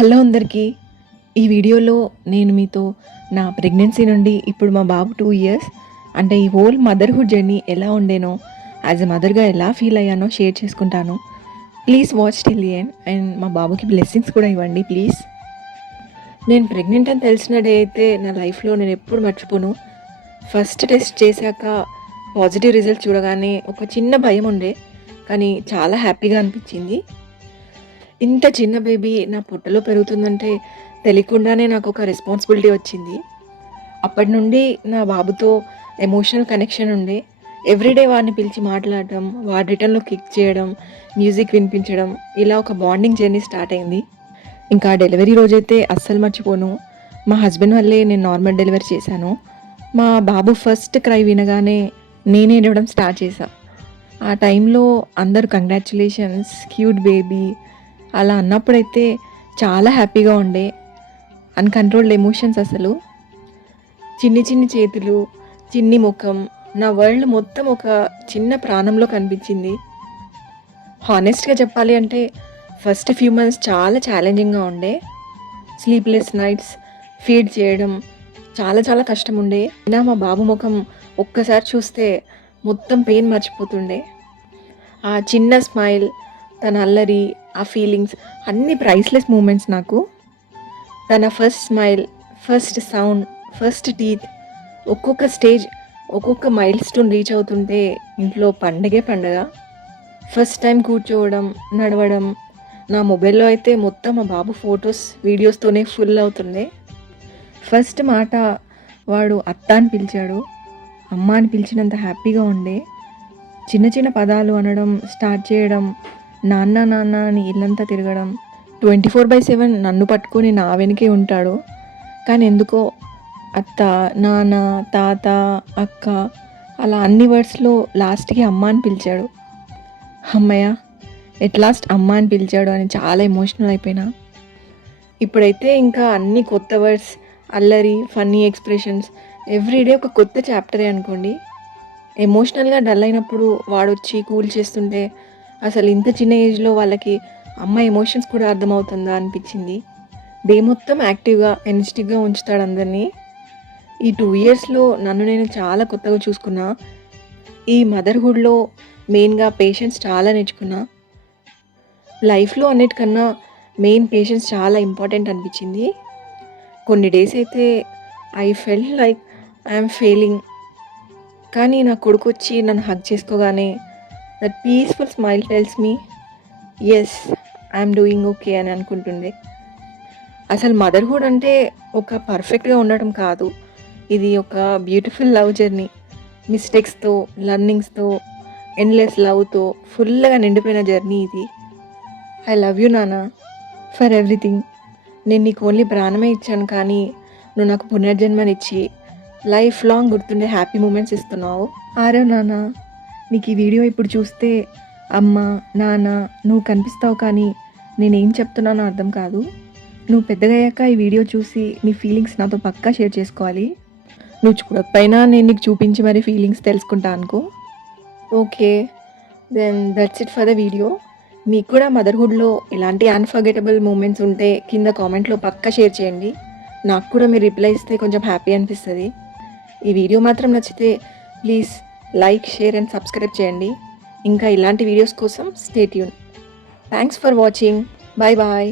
Hello అందరికీ. ఈ వీడియోలో నేను మీతో నా ప్రెగ్నెన్సీ నుండి ఇప్పుడు మా బాబు 2 ఇయర్స్ అంటే ఈ హోల్ మదర్‌హుడ్ జర్నీ ఎలా ఉండేనో, యాజ్ ఎ మదర్‌గా ఎలా ఫీల్ అయ్యానో షేర్ చేసుకుంటాను. Please watch till the end and మా బాబుకి బ్లెస్సింగ్స్ కూడా ఇవ్వండి ప్లీజ్. నేను ప్రెగ్నెంట్ అని తెలిసిన డే అయితే నా లైఫ్‌లో నేను ఎప్పుడు మర్చిపోను. ఫస్ట్ టెస్ట్ చేశాక పాజిటివ్ రిజల్ట్ చూడగానే ఒక చిన్న భయం ఉండే, కానీ చాలా హ్యాపీగా అనిపించింది. ఇంత చిన్న బేబీ నా పొట్టలో పెరుగుతుందంటే తెలియకుండానే నాకొక రెస్పాన్సిబిలిటీ వచ్చింది. అప్పటి నుండి నా బాబుతో ఎమోషనల్ కనెక్షన్ ఉండే. ఎవ్రీడే వాడిని పిలిచి మాట్లాడడం, వాడి రిటర్న్‌లో కిక్ చేయడం, మ్యూజిక్ వినిపించడం, ఇలా ఒక బాండింగ్ జర్నీ స్టార్ట్ అయింది. ఇంకా డెలివరీ రోజైతే అస్సలు మర్చిపోను. మా హస్బెండ్ వల్లే నేను నార్మల్ డెలివరీ చేశాను. మా బాబు ఫస్ట్ క్రై వినగానే నేనే ఏడవడం స్టార్ట్ చేశా. ఆ టైంలో అందరూ కంగ్రాచ్యులేషన్స్, క్యూట్ బేబీ అలా అన్నప్పుడైతే చాలా హ్యాపీగా ఉండే. అన్‌కంట్రోల్డ్ ఎమోషన్స్ అసలు. చిన్ని చిన్ని చేతులు, చిన్ని ముఖం, నా వరల్డ్ మొత్తం ఒక చిన్న ప్రాణంలో కనిపించింది. హానెస్ట్‌గా చెప్పాలి అంటే ఫస్ట్ ఫ్యూ మంత్స్ చాలా ఛాలెంజింగ్‌గా ఉండే. స్లీప్‌లెస్ నైట్స్, ఫీడ్ చేయడం చాలా చాలా కష్టం ఉండే. అయినా మా బాబు ముఖం ఒక్కసారి చూస్తే మొత్తం పెయిన్ మర్చిపోతుండే. ఆ చిన్న స్మైల్, తన అల్లరి, ఆ ఫీలింగ్స్ అన్నీ ప్రైస్‌లెస్ మూమెంట్స్ నాకు. తన first smile, first sound, first teeth, ఒక్కొక్క స్టేజ్, ఒక్కొక్క మైల్‌స్టోన్ రీచ్ అవుతుంటే ఇంట్లో పండగే పండగ. ఫస్ట్ టైం కూర్చోవడం, నడవడం, నా మొబైల్‌లో అయితే మొత్తం మా బాబు ఫోటోస్, వీడియోస్‌తోనే ఫుల్ అవుతుండే. ఫస్ట్ మాట వాడు అత్త అని పిలిచాడు. అమ్మ అని పిలిచినంత హ్యాపీగా ఉండే. చిన్న చిన్న పదాలు అనడం స్టార్ట్ చేయడం, నాన్న నాన్న అని ఇల్లంతా తిరగడం. 24/7 నన్ను పట్టుకొని నా వెనకే ఉంటాడు. కానీ ఎందుకో అత్త, నాన్న, తాత, అక్క అలా అన్ని వర్డ్స్‌లో లాస్ట్‌కి అమ్మ అని పిలిచాడు. హమ్మయ్య! ఎట్ లాస్ట్ అమ్మ అని పిలిచాడు అని చాలా ఎమోషనల్ అయిపోయినా. ఇప్పుడైతే ఇంకా అన్ని కొత్త వర్డ్స్, అల్లరి, ఫన్నీ ఎక్స్‌ప్రెషన్స్ ఎవ్రీడే ఒక కొత్త చాప్టరే అనుకోండి. ఎమోషనల్‌గా డల్ అయినప్పుడు వాడొచ్చి కూల్ చేస్తుంటే అసలు ఇంత చిన్న ఏజ్‌లో వాళ్ళకి అమ్మ ఎమోషన్స్ కూడా అర్థమవుతుందా అనిపించింది. డే మొత్తం యాక్టివ్‌గా, ఎనర్జిటిక్‌గా ఉంచుతాడు అందరినీ. ఈ 2 ఇయర్స్‌లో నన్ను నేను చాలా కొత్తగా చూసుకున్నా. ఈ మదర్‌హుడ్‌లో మెయిన్‌గా పేషెన్స్ చాలా నేర్చుకున్నా. లైఫ్‌లో అన్నిటికన్నా మెయిన్ పేషెన్స్ చాలా ఇంపార్టెంట్ అనిపించింది. కొన్ని డేస్ అయితే I felt like I am failing. కానీ నా కొడుకొచ్చి నన్ను హగ్ చేసుకోగానే that peaceful smile tells me yes I am doing okay అని అనుకుంటుండే. అసలు మదర్‌హుడ్ అంటే ఒక పర్ఫెక్ట్‌గా ఉండటం కాదు. ఇది ఒక బ్యూటిఫుల్ లవ్ జర్నీ. మిస్టేక్స్‌తో, లెర్నింగ్స్‌తో, ఎండ్‌లెస్ లవ్‌తో ఫుల్‌గా నిండిపోయిన జర్నీ ఇది. ఐ లవ్ యూ నాన్న ఫర్ ఎవ్రీథింగ్. నేను నీకు ఓన్లీ ప్రాణమే ఇచ్చాను కానీ నువ్వు నాకు పునర్జన్మనిచ్చి లైఫ్ లాంగ్ గుర్తుండే హ్యాపీ మూమెంట్స్ ఇస్తున్నావు. ఆరో నాన్న, నీకు ఈ వీడియో ఇప్పుడు చూస్తే అమ్మ, నాన్న నువ్వు కనిపిస్తావు కానీ నేనేం చెప్తున్నానో అర్థం కాదు. నువ్వు పెద్దగయ్యాక ఈ వీడియో చూసి నీ ఫీలింగ్స్ నాతో పక్కా షేర్ చేసుకోవాలి. నువ్వు చూడకపోయినా నేను నీకు చూపించి మరి ఫీలింగ్స్ తెలుసుకుంటా అనుకో. Okay, then that's it for the video. మీకు కూడా మదర్‌హుడ్‌లో ఇలాంటి అన్‌ఫర్గెటబుల్ మూమెంట్స్ ఉంటే కింద కామెంట్‌లో పక్కా షేర్ చేయండి. నాకు కూడా మీరు రిప్లై ఇస్తే కొంచెం హ్యాపీ అనిపిస్తది. ఈ వీడియో మాత్రం నచ్చితే please like, share and subscribe చేయండి. ఇంకా ఇలాంటి వీడియోస్ కోసం stay tune. Thanks for watching. Bye bye.